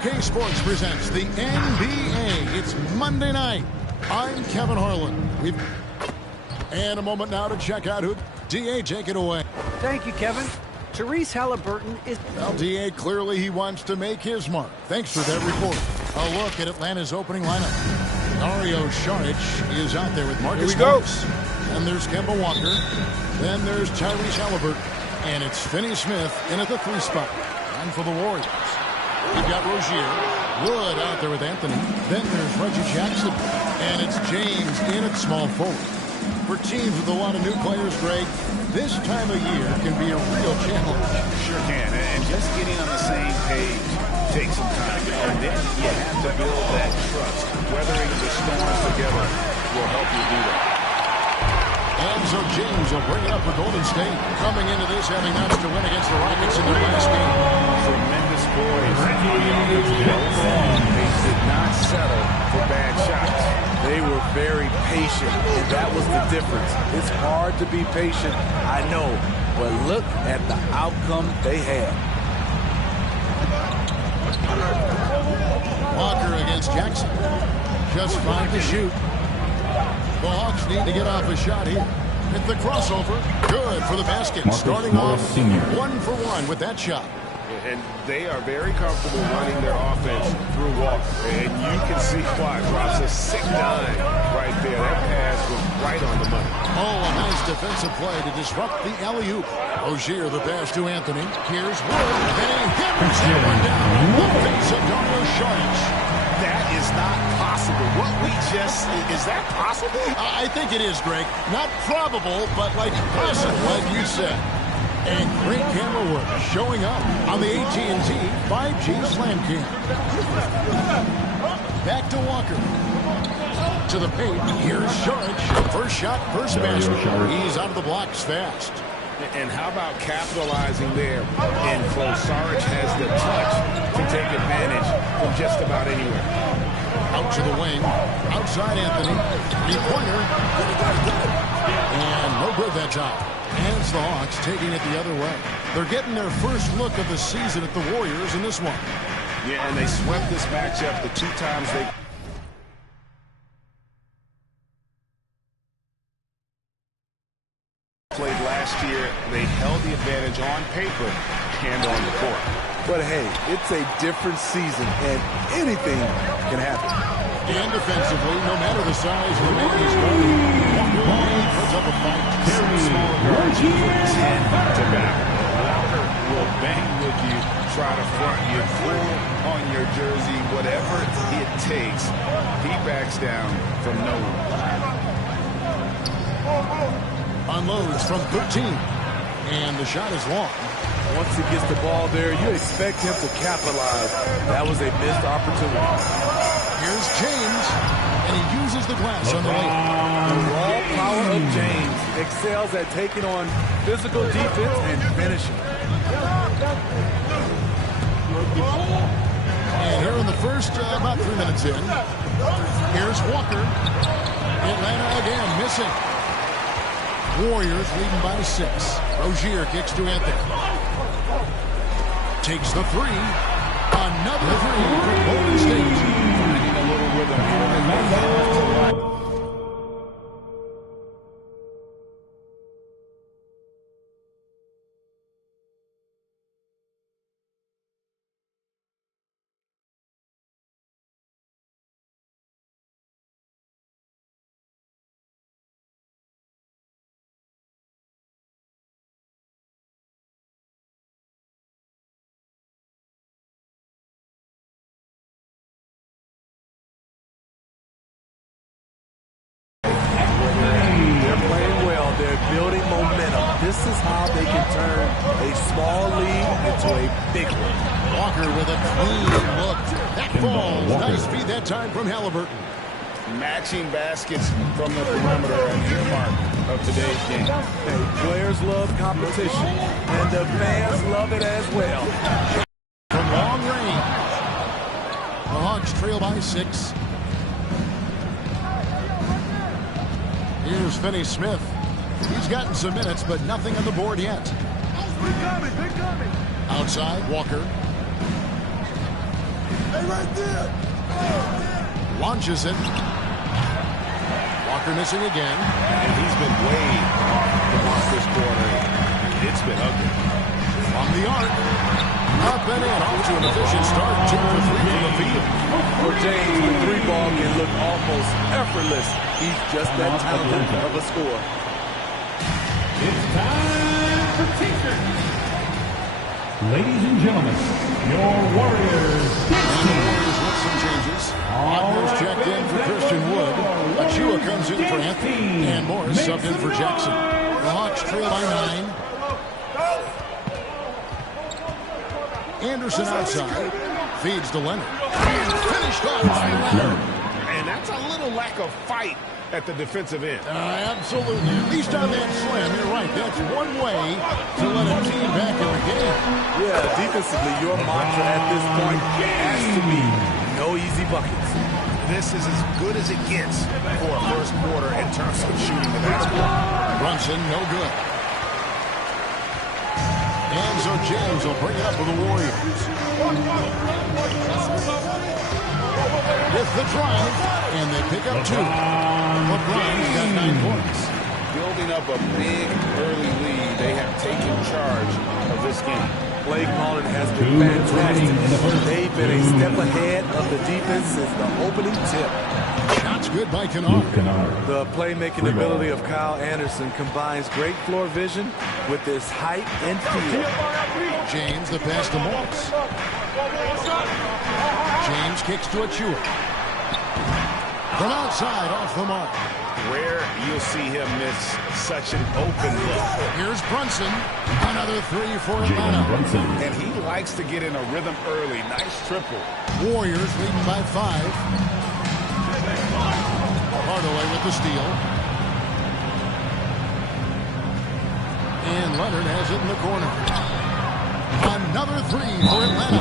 2K Sports presents the NBA. It's Monday night. I'm Kevin Harlan. And a moment now to check out who... DA, take it away. Thank you, Kevin. Therese Halliburton is... Well, DA, clearly he wants to make his mark. Thanks for that report. A look at Atlanta's opening lineup. Dario Saric is out there with Marcus Morris. And there's Kemba Walker. Then there's Tyrese Halliburton. And it's Finney Smith in at the 3 spot. And for the Warriors, we've got Rozier. Wood out there with Anthony. Then there's Reggie Jackson. And it's James in at small forward. For teams with a lot of new players, Greg, this time of year can be a real challenge. Sure can. And just getting on the same page takes some time. And then you have to build that trust. Weathering the storms together will help you do that. And so James will bring it up for Golden State. Coming into this, having notched to win against the Rockets in their last game. Tremendous poise. They did not settle for bad shots. They were very patient, and that was the difference. It's hard to be patient, I know, but look at the outcome they had. Walker against Jackson. Just 5 to shoot. The Hawks need to get off a shot here. Hit the crossover. Good for the basket. Starting off 1 for 1 with that shot. And they are very comfortable running their offense through Walker. And you can see why. Drops a sick dime right there. That pass was right on the money. Oh, a nice defensive play to disrupt the alley-oop. Rozier, the pass to Anthony. Here's Wood. And he hammers that one down. The face of Dario Saric. That is not possible. What we just... Is that possible? I think it is, Greg. Not probable, but like possible, like you said. And great camera work showing up on the AT&T 5G Slam Cam. Back to Walker. To the paint. Here's Saric. First shot, first basket. He's out of the blocks fast. And how about capitalizing there in close? Saric has the touch to take advantage from just about anywhere. Out to the wing. Outside Anthony. 3-pointer. And no good that time. And it's the Hawks taking it the other way. They're getting their first look of the season at the Warriors in this one. Yeah, and they swept this matchup the 2 times they... played last year. They held the advantage on paper and on the court. But hey, it's a different season, and anything can happen. And defensively, no matter the size of the man he's guarding, Walker puts up a fight. Very small guards for 10 to battle. Walker will bang with you, try to front you, pull on your jersey, whatever it takes. He backs down from nowhere. Unloads from 13. And the shot is long. Once he gets the ball there, you expect him to capitalize. That was a missed opportunity. Here's James, and he uses the glass on the lane. The raw power of James excels at taking on physical defense and finishing. And here in the first, about 3 minutes in, here's Walker. Atlanta again missing. Warriors leading by 6. Rozier kicks to Anthony. Takes the 3. Another 3 for Golden State. Finding a little rhythm here. Building momentum. This is how they can turn a small lead into a big one. Walker with a clean look. That falls. Nice feed that time from Halliburton. Matching baskets from the perimeter and earmark of today's game. Hey, players love competition, and the fans love it as well. From long range, the Hawks trail by 6. Here's Finney Smith. He's gotten some minutes, but nothing on the board yet. Outside, Walker. Launches it. Walker missing again. And he's been way off the mark this quarter. It's been ugly. From the arc. Up and in. Off to an efficient start. 2 for 3 from the field. For James, the three ball can look almost effortless. He's just that talented of a scorer. It's time for T-shirts. Ladies and gentlemen, your Warriors. And the Warriors with some changes. Wagner's checked in for Christian Wood. Achua comes in for Anthony. And Morris subbed in for Jackson. The Hawks trail by 9. Anderson outside. Feeds to Leonard. And finished off by Leonard. And that's a little lack of fight at the defensive end. Absolutely. At least on that slam, you're right. That's one way to let a team back in the game. Yeah, defensively, your mantra at this point has to be no easy buckets. This is as good as it gets for a first quarter in terms of shooting the basketball. Brunson, no good. And so James will bring it up for the Warriors. With the drive, and they pick up 2. LeBron's got 9 points. Building up a big early lead, they have taken charge of this game. Play calling has been fantastic. They've been a step ahead of the defense since the opening tip. Shots good by Kennard. The playmaking ability of Kyle Anderson combines great floor vision with his height and feel. James, the pass to Morris. James kicks to Achua. From outside, off the mark. Rare you'll see him miss such an open look. Here's Brunson. Another 3 for Atlanta. And he likes to get in a rhythm early. Nice triple. Warriors leading by 5. Hardaway with the steal. And Leonard has it in the corner. Another 3 for Atlanta.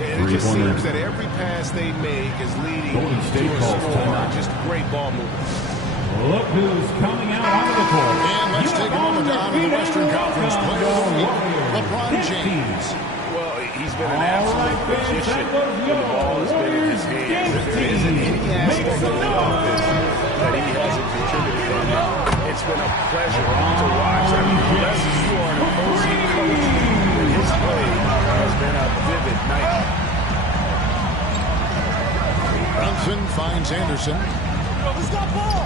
And it just seems that every pass they make is leading to a score. Just great ball movement. Look who's coming out onto the court. And let's take a moment to honor the Western Conference Player of the Week, LeBron James. Well, he's been an absolute magician when the ball has been in his hands. There isn't any aspect of the offense that he hasn't contributed in. It's been a pleasure to watch. I mean, unless you are an opposing coach, his play has been a vivid night. Brunson finds Anderson. He's got ball.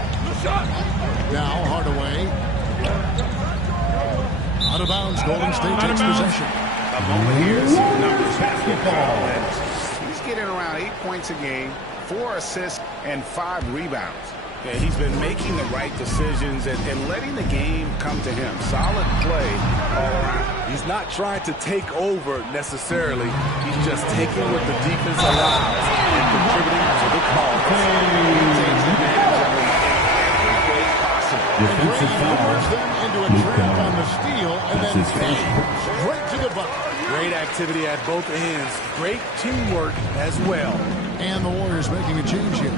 Now Hardaway. Out of bounds. Golden State takes possession. A moment here to see the numbers back. He's getting around 8 points a game, 4 assists, and 5 rebounds. And he's been making the right decisions and letting the game come to him. Solid play all around. He's not trying to take over necessarily. He's just taking what the defense allows and contributing to the cause. He takes advantage of it in every way possible. Defensive foul. Them into a trap on the steal and then straight to the bucket. Great activity at both ends. Great teamwork as well. And the Warriors making a change here.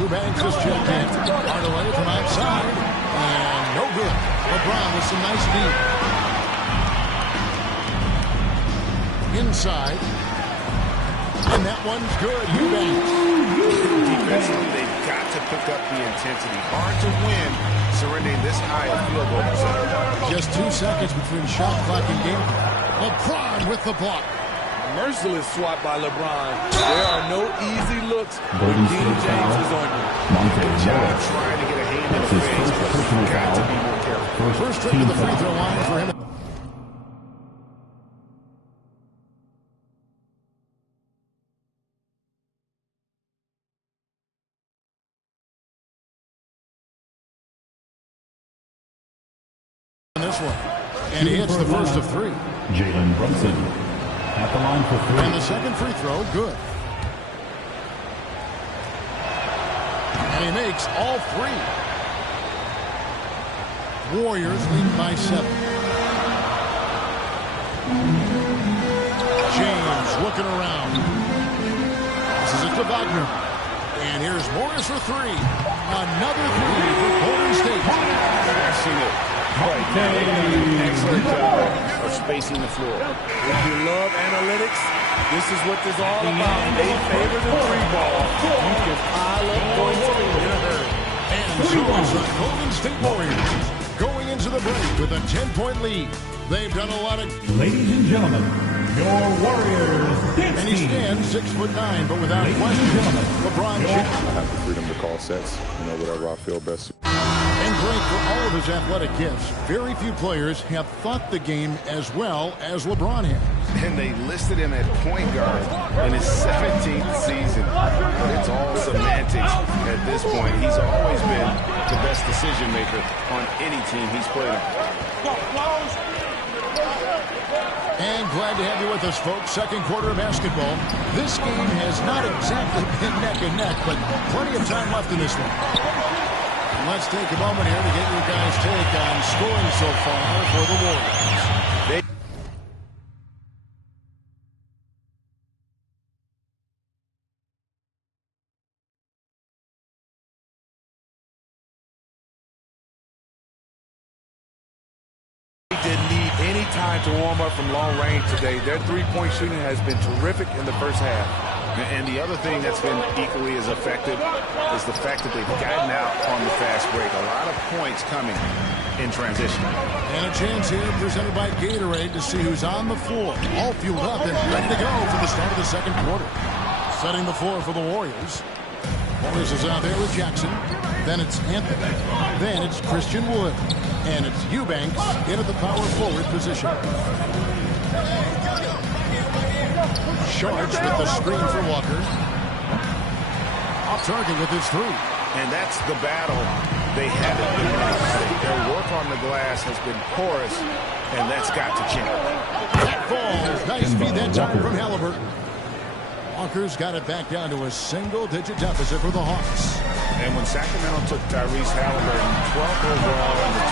Eubanks is checked in. Hardaway from outside. And no good. LeBron with some nice deep. Inside. And that one's good. Eubanks. Defensively, they've got to pick up the intensity. Hard to win surrendering this high a field goal percentage. Just 2 seconds between shot clock and game clock. LeBron with the block. Merciless swat by LeBron. There are no easy looks when King James is on you. Good job trying to get a hand in the face, but you've got to be more careful. First trip to the free throw line for him. This one. And he hits the first of 3. Jalen Brunson at the line for 3. And the second free throw, good. And he makes all 3. Warriors lead by 7. James looking around. This is it to Wagner. And here's Morris for 3. Another 3 for Golden State. Smashing it. Excellent job of spacing the floor. If you love analytics, this is what this is all about. They favor the three ball. You can pile up points in a hurry. And so it's the Golden State Warriors going into the break with a 10-point lead. They've done a lot of... Ladies and gentlemen, your Warriors dance And he team. stands 6'9", but without Ladies and question, gentlemen, LeBron your- James. I have the freedom to call sets, whatever I feel best. And great for all of his athletic gifts. Very few players have thought the game as well as LeBron has. And they listed him at point guard in his 17th season. But it's all semantics at this point. He's always been the best decision maker on any team he's played on. And glad to have you with us, folks. Second quarter of basketball. This game has not exactly been neck and neck, but plenty of time left in this one. And let's take a moment here to get your guys' take on scoring so far for the Warriors. Didn't need any time to warm up from long range today. Their three-point shooting has been terrific in the first half. And the other thing that's been equally as effective is the fact that they've gotten out on the fast break. A lot of points coming in transition. And a chance here presented by Gatorade to see who's on the floor. All fueled up and ready to go for the start of the second quarter. Setting the floor for the Warriors. Morris is out there with Jackson. Then it's Anthony. Then it's Christian Wood. And it's Eubanks in at the power forward position. Sharge with the screen for Walker. Off target with his three. And that's the battle they haven't been winning. Their work on the glass has been porous, and that's got to change. That falls. Nice feed that time from Halliburton. Walker's got it back down to a single-digit deficit for the Hawks. And when Sacramento took Tyrese Halliburton 12th overall in the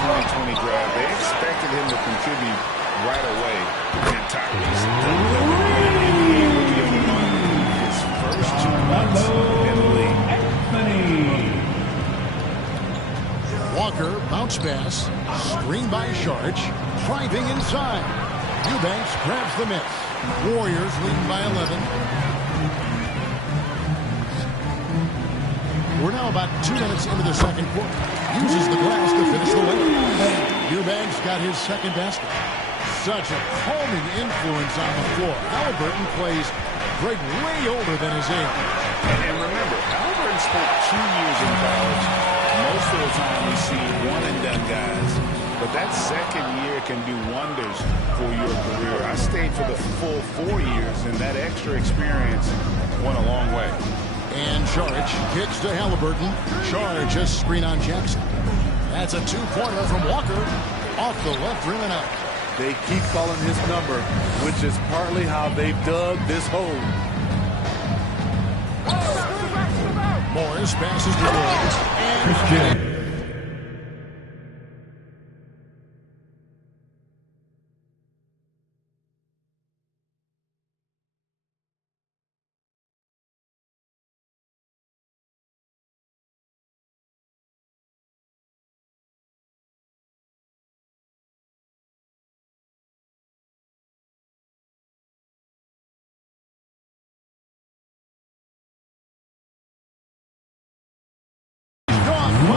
2020 draft, they expected him to contribute right away. And Tyrese delivered an NBA Rookie of the Month his first 2 months in the league. Walker, bounce pass, screen by Sharge, driving inside. Eubanks grabs the miss. Warriors leading by 11. We're now about 2 minutes into the second quarter. Uses the glass to finish the layup. Eubanks got his second basket. Such a calming influence on the floor. Halliburton plays Greg way older than his age. And remember, Halliburton spent 2 years in college. Most of the time we see one-and-done guys. But that second year can do wonders for your career. I stayed for the full 4 years, and that extra experience went a long way. And Sharge kicks to Halliburton. Sharge just screen on Jackson. That's a two-pointer from Walker. Off the left rim and out. They keep calling his number, which is partly how they've dug this hole. Morris passes to Wood. And Christian.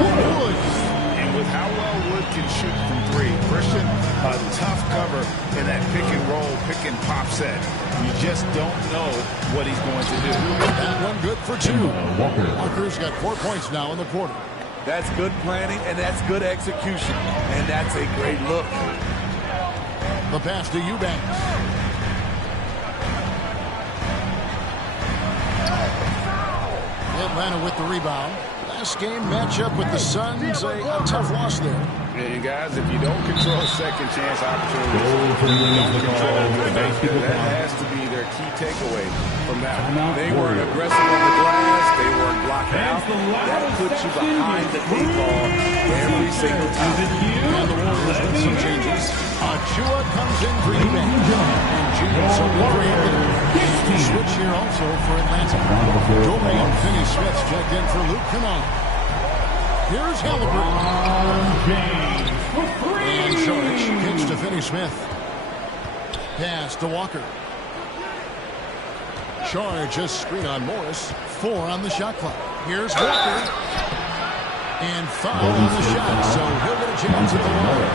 And with how well Wood can shoot from three, Christian, a tough cover in that pick and roll, pick and pop set. You just don't know what he's going to do. that one good for two. Walker. Walker's got 4 points now in the quarter. That's good planning, and that's good execution. And that's a great look. The pass to Eubanks. Atlanta with the rebound. Last game matchup with the Suns, a tough loss there. And guys, if you don't control second chance opportunities, Goal for you don't the control ball. good Basketball that time. has to be their key takeaway from that one. Timeout. They weren't aggressive on the glass. They weren't blocking out. That's the last That puts you section. behind the eight ball every single time. And the Warriors with some changes. Achua comes in for Eubanks. And Genius will be for Anthony. Switch here also for Atlanta. Dorian Finney-Smith checked in for Luke Kennard. Here's Halliburton. James for three. And Sharge kicks to Finney-Smith. pass to Walker. Charge a screen on Morris. 4 on the shot clock. Here's Walker. And 5 on the shot, so he'll get a chance at the line.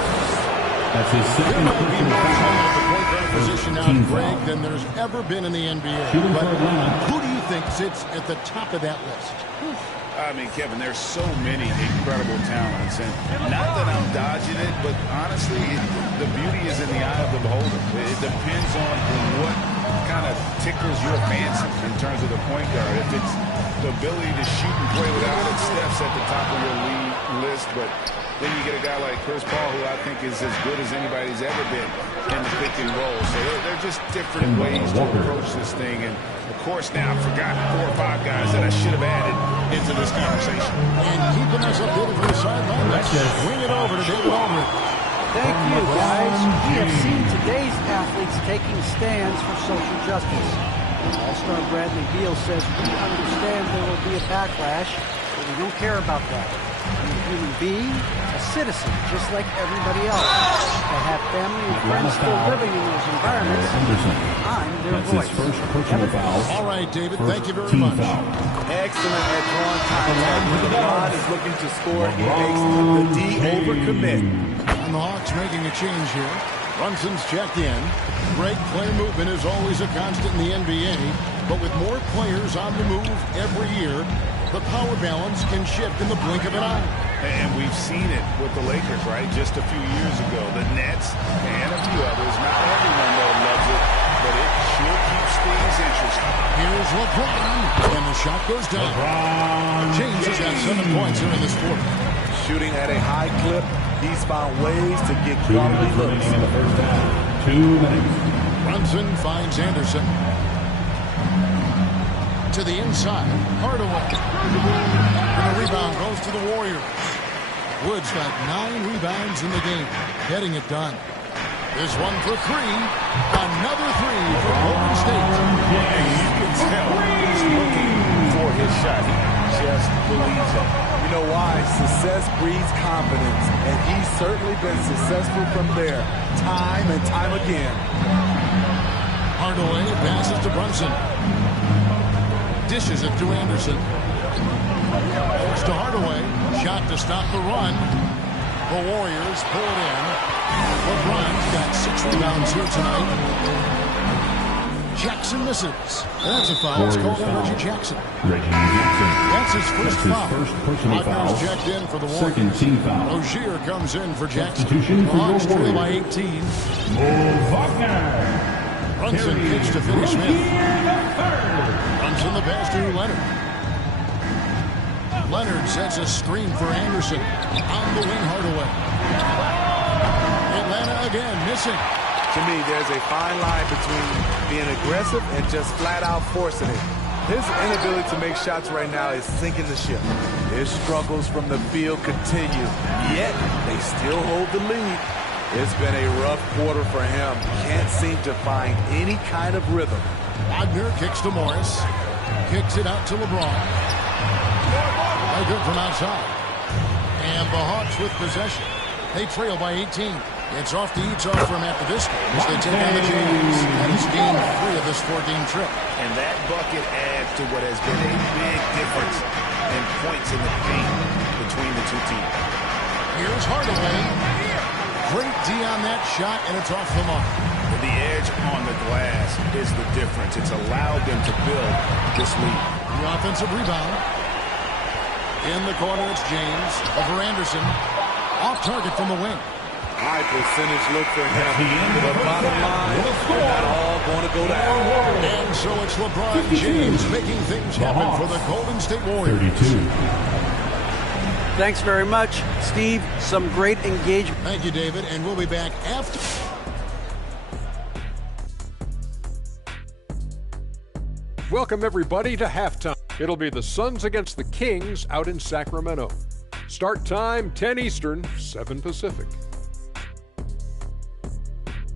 That's his second There might be more foul. fun at the point guard position now, Greg, than there's ever been in the NBA. But who do you think sits at the top of that list? I mean, Kevin, there's so many incredible talents, and not that I'm dodging it, but honestly, the beauty is in the eye of the beholder. It depends on what kind of tickles your fancy in terms of the point guard. If it's the ability to shoot and play without it, Steph's at the top of your league list, but then you get a guy like Chris Paul, who I think is as good as anybody's ever been in the pick and roll. So they're just different ways to approach this thing. And, of course, now I've forgotten 4 or 5 guys that I should have added into this conversation. And keeping us updated from the sideline, let's swing it over to David Aldridge. Thank you, guys. We have seen today's athletes taking stands for social justice. All-star Bradley Beal says, we understand there will be a backlash, but we don't care about that. I'm a human being, a citizen, just like everybody else. I have family and friends still living in those environments. I'm their That's voice. his first personal foul. All right, David, thank you very Team much. foul. Excellent at drawing contact. When LeBron is looking to score, he makes the D overcommit. And the Hawks making a change here. Brunson's checked in. Great player movement is always a constant in the NBA, but with more players on the move every year, the power balance can shift in the blink of an eye. And we've seen it with the Lakers, right? Just a few years ago. The Nets and a few others. Not everyone, though, loves it, but it sure keeps things interesting. Here's LeBron, and the shot goes down. James has got 7 points here in this quarter. Shooting at a high clip, he's found ways to get quality looks. In the first half. 2 minutes. Brunson finds Anderson. To the inside. Hardaway. And the rebound goes to the Warriors. Woods got 9 rebounds in the game. Getting it done. This one for 3. Another 3 for Golden State. And you can tell he's looking for his shot. He just believes it. You know why? Success breeds confidence, and he's certainly been successful from there, time and time again. Hardaway passes to Brunson. Dishes it to Anderson. Goes to Hardaway. Shot to stop the run. The Warriors pull it in. LeBron's got 6 rebounds here tonight. Jackson misses. That's a foul. It's called on Reggie Jackson. Reggie Jackson. That's his first foul. First personal foul. Lockers checked in for the Warriors. Second team foul. Rozier comes in for Jackson. Substitution The for Hawks your trail by Warriors. 18. Mo Wagner. Brunson pitch to Finney Smith. Brunson the pass to Leonard. Leonard sets a screen for Anderson. On the wing, Hardaway. Atlanta again, missing. To me, there's a fine line between being aggressive and just flat out forcing it. His inability to make shots right now is sinking the ship. His struggles from the field continue, yet they still hold the lead. It's been a rough quarter for him. Can't seem to find any kind of rhythm. Wagner kicks to Morris. Kicks it out to LeBron. No good from outside. And the Hawks with possession. They trail by 18. It's off to each off from after this game as they take on the Jays. That is game 3 of this 4-game trip. And that bucket adds to what has been a big difference in points in the paint between the two teams. Here's Hardaway. Great D on that shot, and it's off the mark. The edge on the glass is the difference. It's allowed them to build this lead. The offensive rebound. In the corner, it's James over Anderson. Off target from the wing. High percentage look for him. But bottom line, they're not all going to go down. And so it's LeBron James making things happen for the Golden State Warriors. 32. Thanks very much, Steve. Some great engagement. Thank you, David, and we'll be back after. Welcome, everybody, to halftime. It'll be the Suns against the Kings out in Sacramento. Start time, 10 Eastern, 7 Pacific.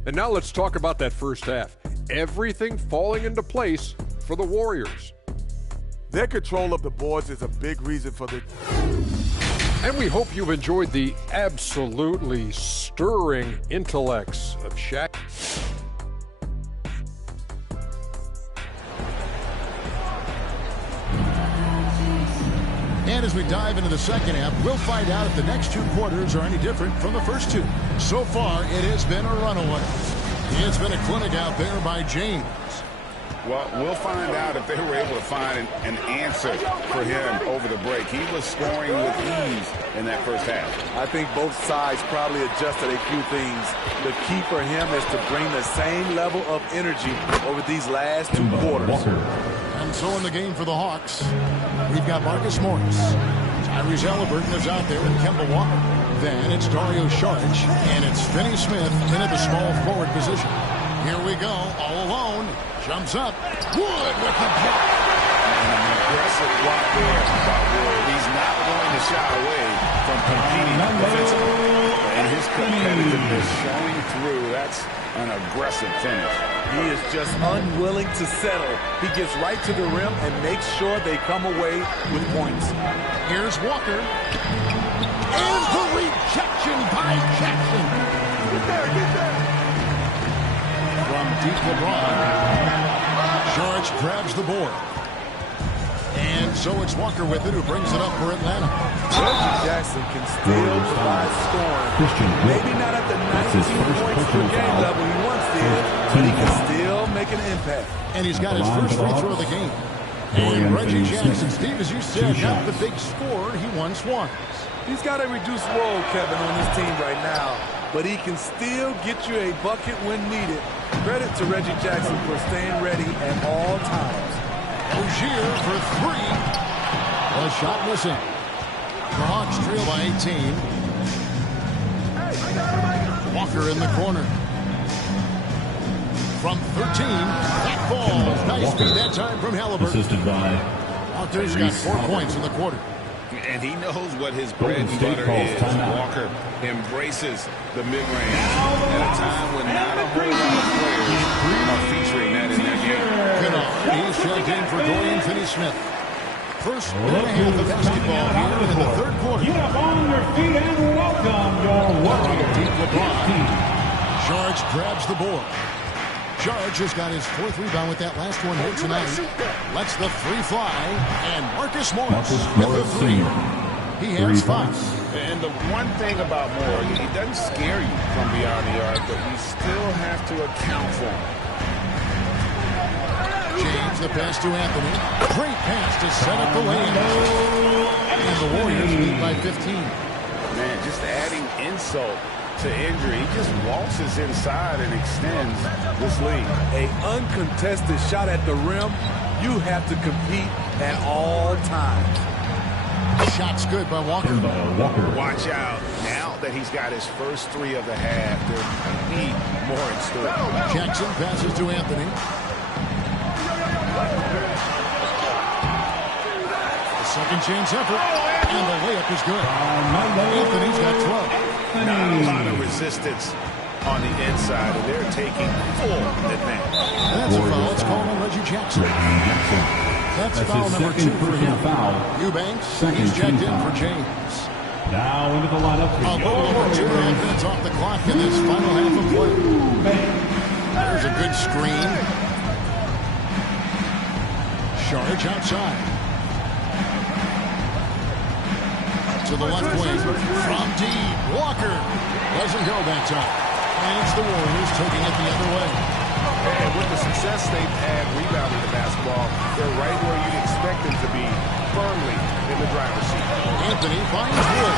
And now let's talk about that first half. Everything falling into place for the Warriors. Their control of the boards is a big reason for the... And we hope you've enjoyed the absolutely stirring intellects of Shaq. And as we dive into the second half, we'll find out if the next 2 quarters are any different from the first 2. So far, it has been a runaway. It's been a clinic out there by James. Well, we'll find out if they were able to find an answer for him over the break. He was scoring with ease in that first half. I think both sides probably adjusted a few things. The key for him is to bring the same level of energy over these last 2 quarters. And so in the game for the Hawks, we've got Marcus Morris. Tyrese Halliburton is out there with Kemba Walker. Then it's Dario Saric, and it's Finney Smith in at the small forward position. Here we go, all alone. Jumps up. Wood with the block. An aggressive block there by Wood. He's not willing to shy away from competing defensively. And his competitiveness showing through. That's an aggressive finish. He is just unwilling to settle. He gets right to the rim and makes sure they come away with points. Here's Walker. And the rejection by Jackson. Get there. From deep LeBron. George grabs the board. And so it's Walker with it who brings it up for Atlanta. Reggie Jackson can still provide scoring. Maybe not at the 19 points per game level he once did, but he can still make an impact. And he's got his first free throw of the game. And Reggie Jackson, Steve, as you said, not the big scorer he once was. He's got a reduced role, Kevin, on his team right now, but he can still get you a bucket when needed. Credit to Reggie Jackson for staying ready at all times. Rozier for 3. A shot missing. The Hawks trail by 18. Walker in the corner. From 13, that falls. Nice feed that time from Halliburton. Assisted by Walker's got 4 points in the quarter. And he knows what his bread and butter is. Walker embraces the mid-range at a time when not a whole lot of players are featuring that in their game. He's checked in for Dorian Finney-Smith. First minute and a half of basketball here in the third quarter. Get up on your feet and welcome your Warriors. Deep LeBron. George grabs the board. George has got his 4th rebound with that last one here tonight. Lets the 3 fly. And Marcus Morris with the 3. He has 5. And the one thing about Moore, he doesn't scare you from beyond the arc, but you still have to account for him. James, the pass to Anthony. Great pass to set up the lane. And the Warriors lead by 15. Man, just adding insult to injury. He just waltzes inside and extends this lead. A uncontested shot at the rim, you have to compete at all times. Shot's good by Walker. Watch out. Now that he's got his first 3 of the half, there'll be more in store. Jackson passes to Anthony. A second chance effort. And the layup is good. Anthony's got 12. Not a lot of resistance on the inside, and they're taking full advantage. That's a foul. It's called on Reggie Jackson. That's foul number 2 for him. Eubanks, he's checked in for James. Now into the lineup. A little over 2.5 minutes off the clock in this final half of play. There's a good screen. Saric outside. To the left wing. From deep. Walker doesn't go that time. And it's the Warriors taking it the other way. And with the success they've had rebounding the basketball, they're right where you'd expect them to be, firmly in the driver's seat. Anthony finds Wood.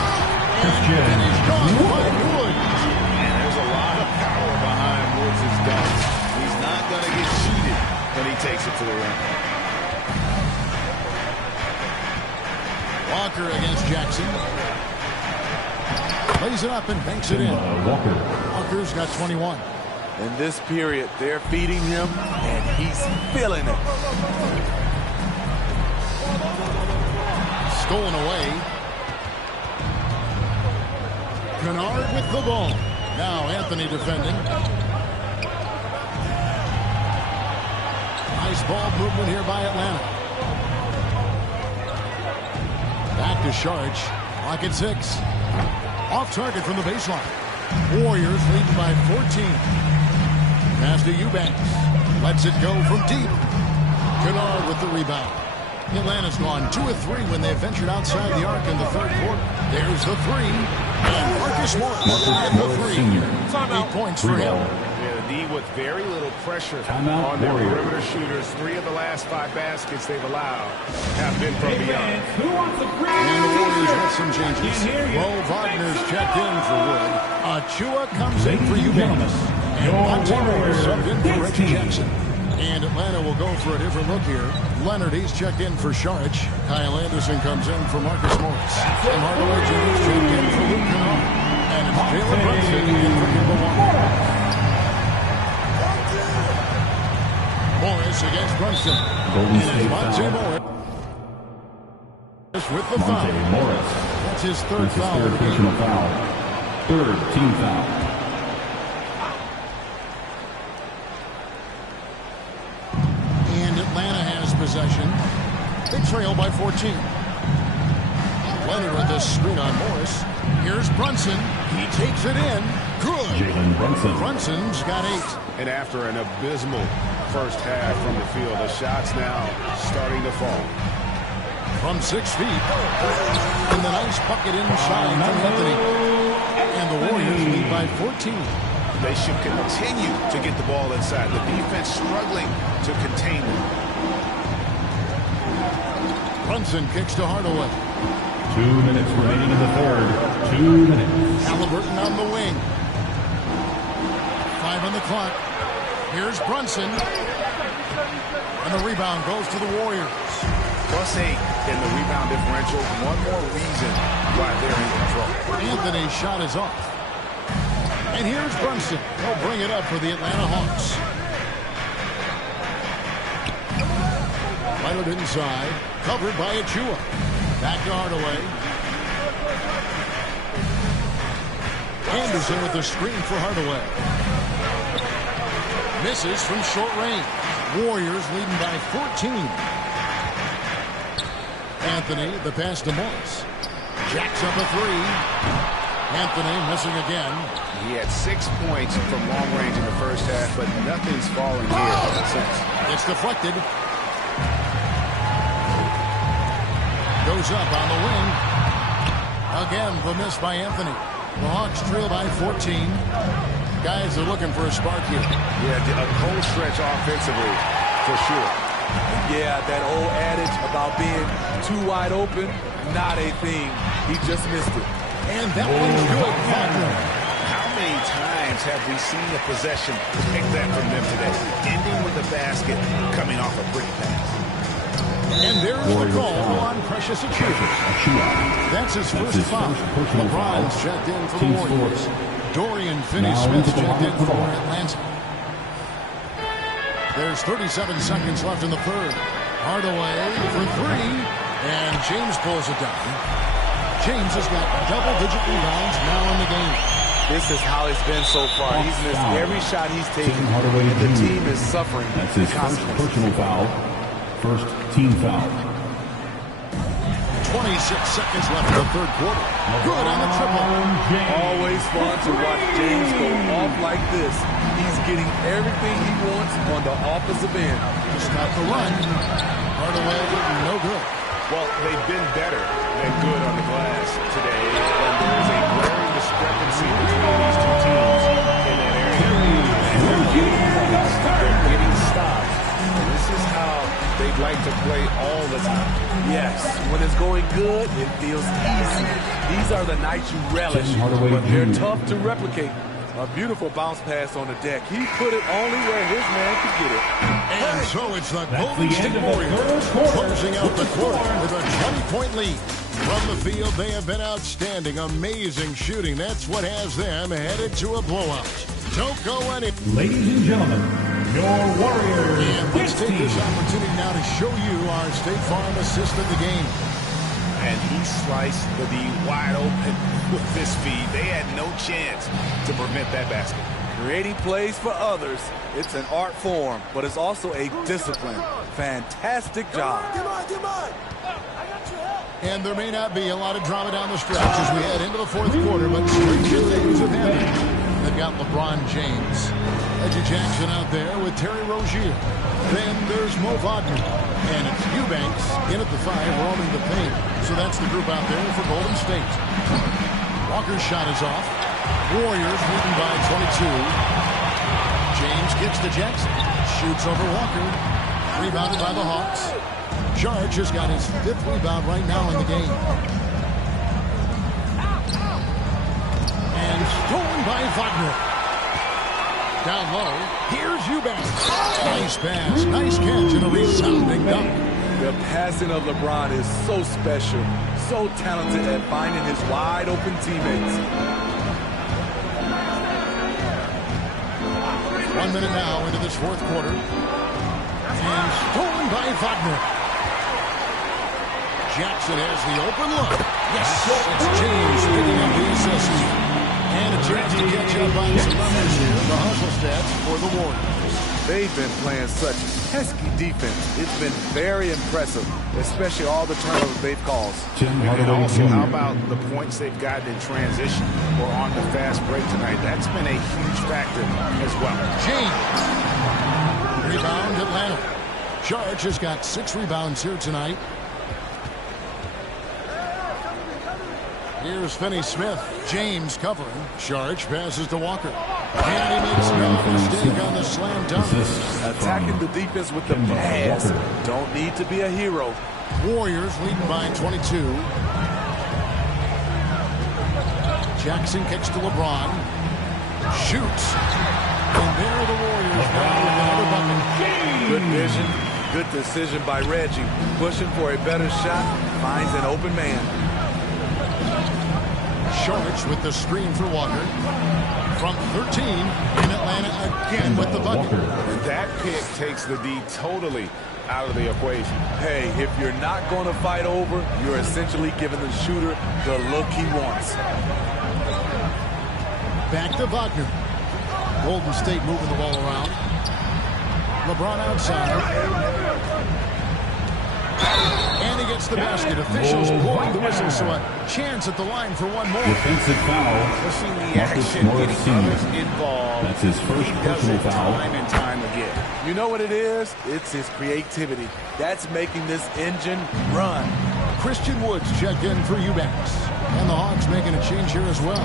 And finished off by Wood. And there's a lot of power behind Woods' dunks. He's not going to get cheated when he takes it to the rim. Walker against Jackson. Lays it up and banks it in. Walker's got 21. In this period, they're feeding him, and he's feeling it. Stolen away. Kennard with the ball. Now Anthony defending. Nice ball movement here by Atlanta. Back to Saric. Clock at 6. Off target from the baseline. Warriors leading by 14. Pass to Eubanks. Lets it go from deep. Kennard with the rebound. Atlanta's gone 2 of 3 when they ventured outside the arc in the third quarter. There's the three. And Marcus Morris at the three. 8 points for him. D with very little pressure Timeout, on their Warriors. perimeter shooters. 3 of the last 5 baskets they've allowed have been from beyond. Who wants a free? And the Warriors have some changes. Mo Wagner's checked in for Wood. Achua comes in for Eubanks. And Monte Morris subbed in for Reggie Jackson. And Atlanta will go for a different look here. Leonard, he's checked in for Saric. Kyle Anderson comes in for Marcus Morris. And Hardaway Jr.'s checked in for Luke Kennard. And it's Jalen Brunson in for Kemba Walker. Morris against Brunson. Golden And State it's Monte foul. Morris with the Monte foul. Morris. That's his third That's his foul. third personal foul. Third team foul. And Atlanta has possession. They trail by 14. Leonard with the screen on Morris. Here's Brunson. He takes it in. Good. Jalen Brunson. Brunson's got 8. And after an abysmal first half from the field, the shots now starting to fall. From 6 feet. And the nice bucket inside from Anthony. And the Warriors lead by 14. They should continue to get the ball inside. The defense struggling to contain them. Brunson kicks to Hardaway. 2 minutes remaining in the third. 2 minutes. Halliburton on the wing. 5 on the clock. Here's Brunson. And the rebound goes to the Warriors. +8 in the rebound differential. One more reason why they're in control. Anthony's shot is off. And here's Brunson. He'll bring it up for the Atlanta Hawks. Right up inside. Covered by Achua. Back to Hardaway. Anderson with the screen for Hardaway. Misses from short range. Warriors leading by 14. Anthony, the pass to Morris. Jacks up a three. Anthony missing again. He had 6 points from long range in the first half, but nothing's falling here since. It's deflected. Goes up on the wing. Again, the miss by Anthony. The Hawks trail by 14. Guys are looking for a spark here. Yeah, a cold stretch offensively, for sure. Yeah, that old adage about being too wide open, not a thing. He just missed it. And that one's good. How many times have we seen a possession like that from them today? Ending with a basket, coming off a pretty pass. And there's the call on Precious Achiuwa. That's his first foul. LeBron's checked in for the Warriors. Dorian Finney-Smith checked in for Atlanta. There's 37 seconds left in the third. Hardaway for three. And James pulls it down. James has got double-digit rebounds now in the game. This is how it's been so far. He's missed every shot he's taken, and the team is suffering. That's his first personal foul. First team foul. 26 seconds left in the third quarter. Good on the triple. Always fun to watch James go off like this. He's getting everything he wants on the offensive end. Just got the run. Hardaway, no good. Well, they've been better than good on the glass today, and there is a glaring discrepancy between these two teams in that area. They're getting stops, and this is how they'd like to play all the time. Yes, when it's going good, it feels easy. These are the nights you relish, but they're tough to replicate. A beautiful bounce pass on the deck. He put it only where his man could get it. And so it's the Golden State Warriors closing out the quarter with a 20-point lead. From the field, they have been outstanding. Amazing shooting. That's what has them headed to a blowout. Don't go any. Ladies and gentlemen, your Warriors. And let's take this opportunity now to show you our State Farm assist in the game. And he sliced the D wide open with this feed. They had no chance to prevent that basket. Creating plays for others, it's an art form, but it's also a discipline. Fantastic job. And there may not be a lot of drama down the stretch as we head into the fourth quarter, but stranger things have happened. They've got LeBron James. Reggie Jackson out there with Terry Rozier. Then there's Mo Wagner. And it's Eubanks in at the 5, roaming the paint. So that's the group out there for Golden State. Walker's shot is off. Warriors leading by 22. James kicks to Jackson. Shoots over Walker. Rebounded by the Hawks. Saric has got his 5th rebound right now in the game. And stolen by Wagner. Down low, here's Eubanks. Nice pass, nice catch, and a resounding dunk. The passing of LeBron is so special, so talented at finding his wide-open teammates. 1 minute now into this 4th quarter. And stolen by Wagner. Jackson has the open look. Yes, it's James picking up the assist. And a chance to catch up on some numbers here. The hustle stats for the Warriors. They've been playing such pesky defense. It's been very impressive, especially all the turnovers they've caused. And also, how about the points they've gotten in transition or on the fast break tonight? That's been a huge factor as well. James. Rebound Atlanta. Saric has got 6 rebounds here tonight. Here's Finney-Smith. James covering. Saric passes to Walker. And he makes no mistake on the slam dunk. Attacking the defense with the pass. Don't need to be a hero. Warriors leading by 22. Jackson kicks to LeBron. Shoots. And there are the Warriors down with another bucket. Good vision. Good decision by Reggie. Pushing for a better shot. Finds an open man. Saric with the screen for Walker. From 13, in Atlanta again with the bucket. That pick takes the D totally out of the equation. Hey, if you're not going to fight over, you're essentially giving the shooter the look he wants. Back to Wagner. Golden State moving the ball around. LeBron outside. And he gets the basket. Officials blowing the whistle, so a chance at the line for one more. Defensive foul. We're seeing the action, getting others involved. That's his first personal foul. Time and time again. You know what it is? It's his creativity. That's making this engine run. Christian Woods checked in for Eubanks. And the Hawks making a change here as well.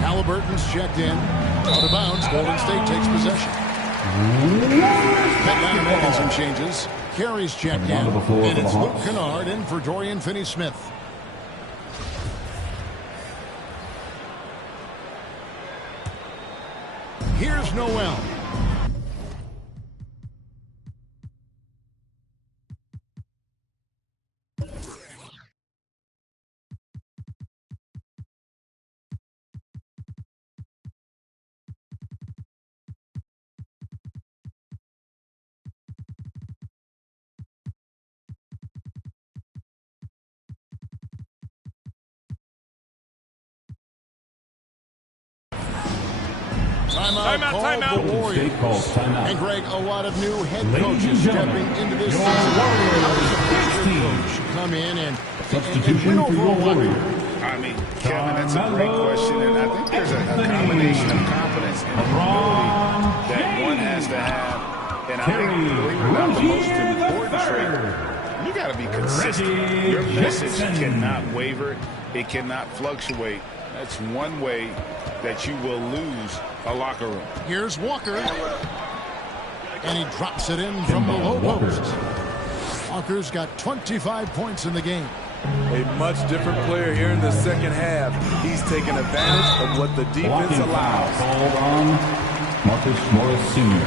Halliburton's checked in. Out of bounds. Golden State takes possession. Atlanta making some changes. Carey's checked in. And it's Luke Kennard in for Dorian Finney-Smith. Here's Noel. Timeout. The Warriors. And Greg, a lot of new head coaches stepping into this season. Coach come in and win over a Warrior. I mean, Kevin, that's a great question, and I think there's a combination of confidence and ability that one has to have. And I think, believe it or not, the most important trait, you got to be consistent. Your message cannot waver. It cannot fluctuate. That's one way that you will lose a locker room. Here's Walker. And he drops it in from the low post. Walker's got 25 points in the game. A much different player here in the second half. He's taking advantage of what the defense allows. Called on Marcus Morris Sr.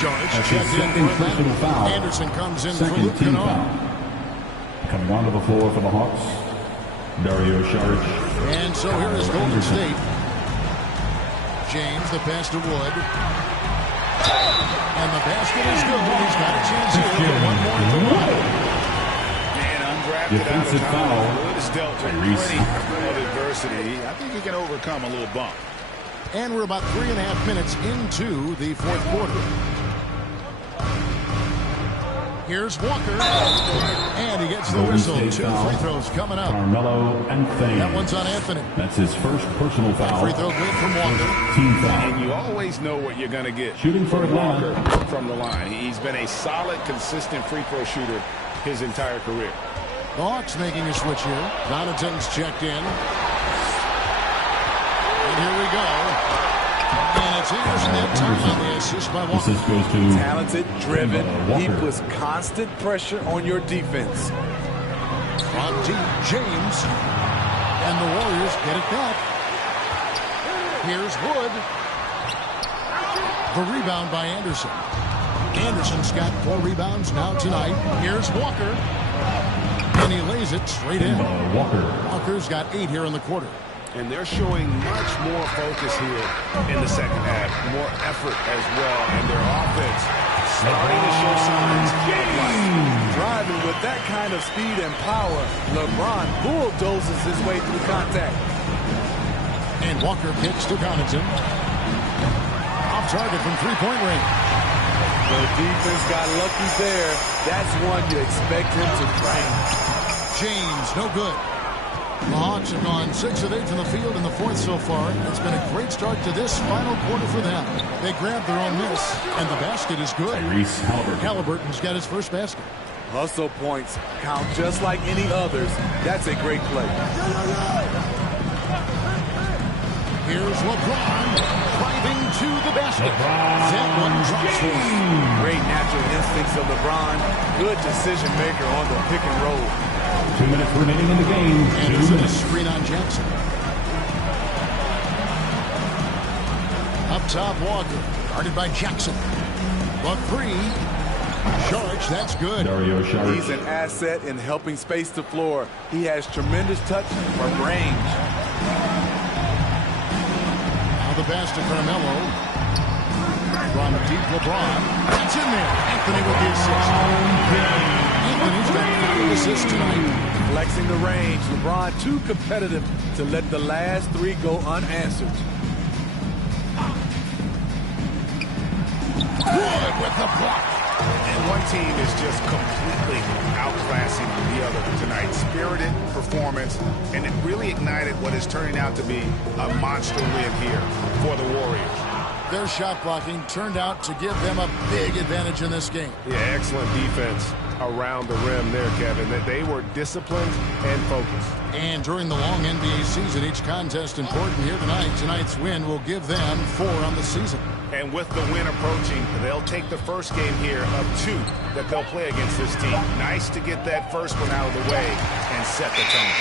Saric checked in for Atlanta. Anderson comes in for Luke Kennard. Coming onto the floor for the Hawks, Dario Saric. And so here is Golden State. James, the pass to Wood. And the basket is good. He's got a chance here for one more to run. And undrafted defensive out of foul. Wood has dealt with plenty of adversity. I think he can overcome a little bump. And we're about 3.5 minutes into the fourth quarter. Here's Walker. And he gets the whistle. 2 free throws coming up. Carmelo Anthony. That one's on Anthony. That's his first personal foul. Free throw good from Walker. Team foul. And you always know what you're going to get. Shooting for Atlanta. From the line. He's been a solid, consistent free throw shooter his entire career. The Hawks making a switch here. Connaughton's checked in. And here we go. And it's Anderson that time on the assist by Walker. Assist goes to Talented, driven. He Walker. puts constant pressure on your defense. From deep, James. And the Warriors get it back. Here's Wood. The rebound by Anderson. Anderson's got 4 rebounds now tonight. Here's Walker. And he lays it straight in. Walker. Walker's got 8 here in the quarter. And they're showing much more focus here in the second half. More effort as well. And their offense starting to show signs of life. Driving with that kind of speed and power, LeBron bulldozes his way through contact. And Walker kicks to Connaughton. Off target from three-point range. The defense got lucky there. That's one you expect him to drain. James, no good. The Hawks have gone 6 of 8 from the field in the fourth so far. It's been a great start to this final quarter for them. They grabbed their own miss, and the basket is good. Tyrese Halliburton. Halliburton's got his first basket. Hustle points count just like any others. That's a great play. Here's LeBron driving to the basket. That one drops for him. Great natural instincts of LeBron. Good decision maker on the pick and roll. 2 minutes remaining in the game. Anderson a screen on Jackson. Up top, Walker. Guarded by Jackson. But 3. Saric, that's good. Dario Saric. He's an asset in helping space the floor. He has tremendous touch from range. Now the pass to Carmelo. From deep, LeBron. That's in there. Anthony with the assist. Anthony's got 5 assists tonight. Flexing the range. LeBron too competitive to let the last 3 go unanswered. Wood with the block. And one team is just completely outclassing the other tonight. Spirited performance, and it really ignited what is turning out to be a monster win here for the Warriors. Their shot blocking turned out to give them a big advantage in this game. Yeah, excellent defense around the rim there, Kevin. That they were disciplined and focused. And during the long NBA season, each contest important here tonight. Tonight's win will give them 4 on the season. And with the win approaching, they'll take the first game here of 2 that they'll play against this team. Nice to get that first one out of the way and set the tone.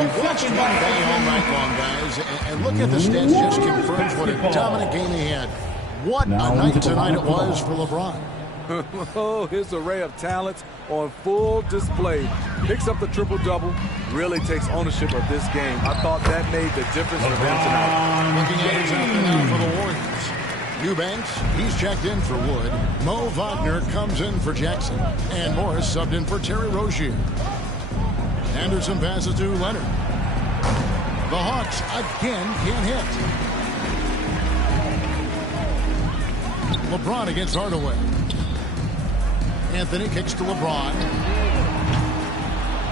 We've watched one guy all night long, guys. And look at the stats, just confirms what a dominant game he had. What a night tonight it was for LeBron. Oh, his array of talents on full display. Picks up the triple-double, really takes ownership of this game. I thought that made the difference for them tonight. Looking at his out there now for the Warriors. Eubanks, he's checked in for Wood. Mo Wagner comes in for Jackson. And Morris subbed in for Terry Rozier. Anderson passes to Leonard. The Hawks again can't hit. LeBron against Hardaway. Anthony kicks to LeBron.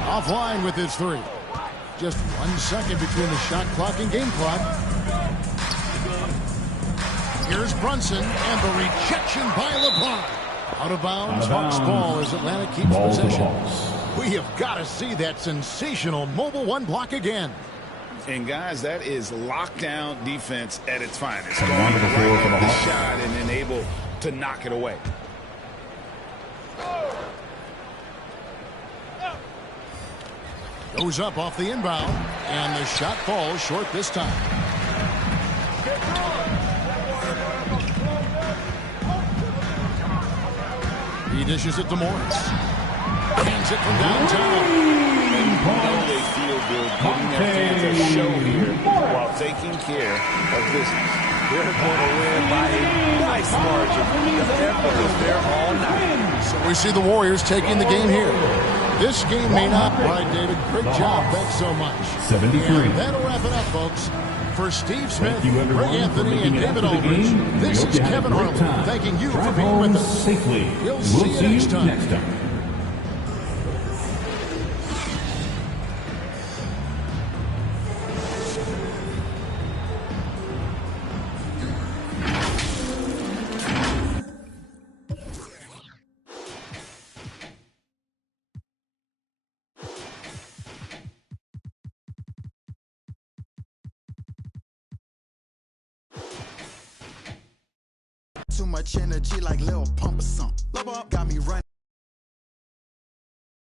Offline with his 3. Just 1 second between the shot clock and game clock. Here's Brunson and the rejection by LeBron. Out of bounds, Hawks ball as Atlanta keeps possession. We have got to see that sensational mobile 1 block again. And guys, that is lockdown defense at its finest. Going Going to the floor for the Hawks. shot and then able to knock it away. Goes up off the inbound, and the shot falls short this time. He dishes it to Morris. Hands it from downtown. And you know they feel good getting their fans a show here while taking care of business. They're going to win by a nice margin. The effort was there all night. So we see the Warriors taking the game here. This game may not, right, David? Great job. Thanks so much. 73. And that'll wrap it up, folks. For Steve Smith, Thank you, Greg everyone, for Anthony, making and it David out to the Aldridge, game. this We is hope you had a Kevin great Harlan time. thanking you Drive for being with home us. safely. We'll see you next time. Next time. Too much energy like Lil Pump or something. Got me running.